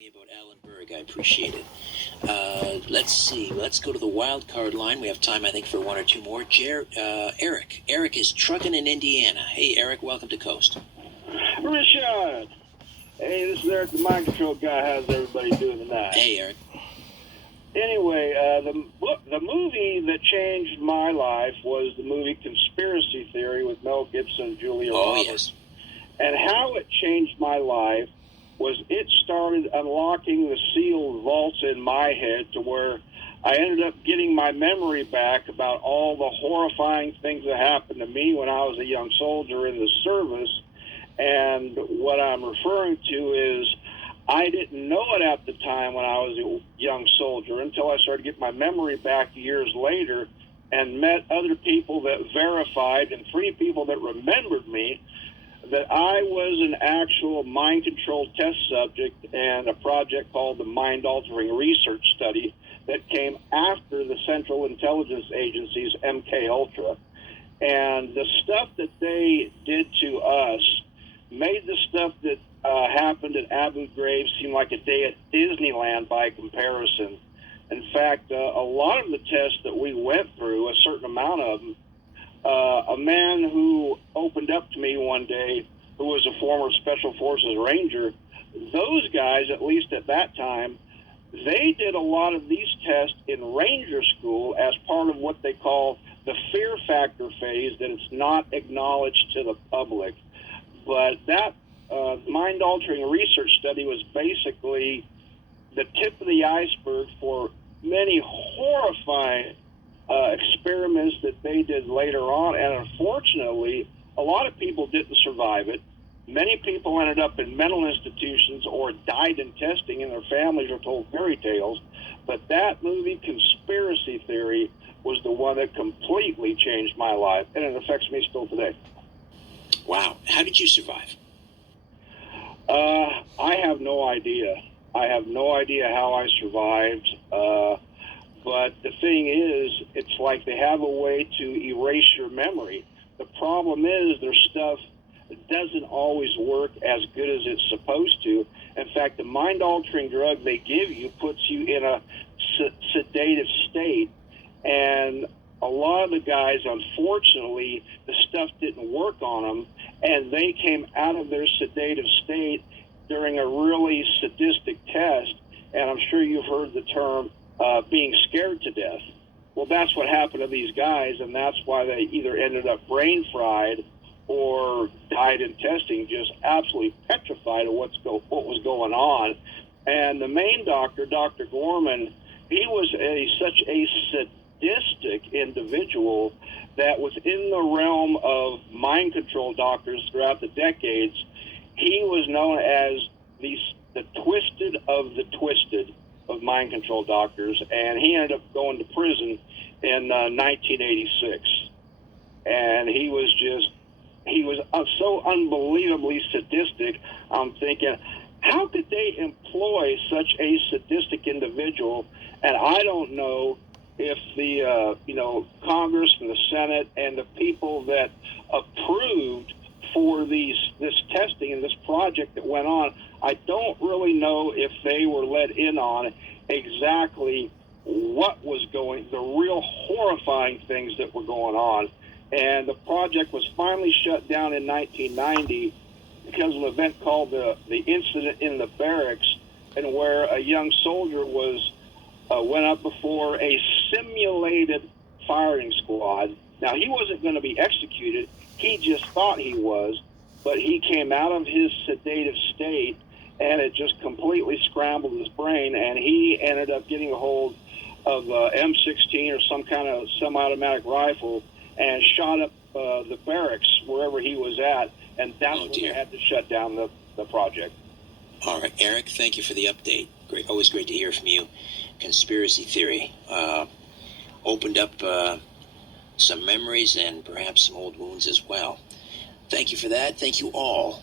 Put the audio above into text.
About Alan Berg. I appreciate it. Let's see. Let's go to the wild card line. We have time, I think, for one or two more. Eric. Eric is trucking in Indiana. Hey, Eric, welcome to Coast. Rashad. Hey, this is Eric, the mind control guy. How's everybody doing tonight? Hey, Eric. Anyway, the movie that changed my life was the movie Conspiracy Theory with Mel Gibson and Julia Roberts. Yes. And how it changed my life was it started unlocking the sealed vaults in my head to where I ended up getting my memory back about all the horrifying things that happened to me when I was a young soldier in the service. And what I'm referring to is I didn't know it at the time when I was a young soldier until I started getting my memory back years later and met other people that verified and 3 people that remembered me that I was an actual mind control test subject and a project called the Mind Altering Research Study that came after the Central Intelligence Agency's MK Ultra. And the stuff that they did to us made the stuff that happened at Abu Ghraib seem like a day at Disneyland by comparison. In fact, a lot of the tests that we went through, a certain amount of them, a man who opened up to me one day, who was a former Special Forces Ranger, those guys, at least at that time, they did a lot of these tests in Ranger School as part of what they call the fear factor phase, that it's not acknowledged to the public. But that mind-altering research study was basically the tip of the iceberg for many horrifying experiments that they did later on, and unfortunately, a lot of people didn't survive it. Many people ended up in mental institutions or died in testing, and their families are told fairy tales. But that movie, Conspiracy Theory, was the one that completely changed my life, and it affects me still today. Wow. How did you survive? I have no idea. I have no idea how I survived. But the thing is, it's like they have a way to erase your memory. The problem is their stuff doesn't always work as good as it's supposed to. In fact, the mind-altering drug they give you puts you in a sedative state. And a lot of the guys, unfortunately, the stuff didn't work on them, and they came out of their sedative state during a really sadistic test. And I'm sure you've heard the term being scared to death. Well, that's what happened to these guys, and that's why they either ended up brain fried or died in testing, just absolutely petrified of what was going on. And the main doctor, Dr. Gorman, he was such a sadistic individual that within the realm of mind control doctors throughout the decades, he was known as the twisted of the twisted of mind control doctors, and he ended up going to prison in 1986. And he was so unbelievably sadistic. I'm thinking, how could they employ such a sadistic individual? And I don't know if the Congress and the Senate and the people that approved for this testing and this project that went on, I don't really know if they were let in on exactly what was the real horrifying things that were going on. And the project was finally shut down in 1990 because of an event called the incident in the barracks, and where a young soldier went up before a simulated firing squad. Now, he wasn't going to be executed. He just thought he was, but he came out of his sedative state, and it just completely scrambled his brain, and he ended up getting a hold of M16 or some kind of semi-automatic rifle and shot up the barracks wherever he was at, and that's when they had to shut down the project. All right, Eric, thank you for the update. Great, always great to hear from you. Conspiracy Theory opened up some memories and perhaps some old wounds as well. Thank you for that. Thank you all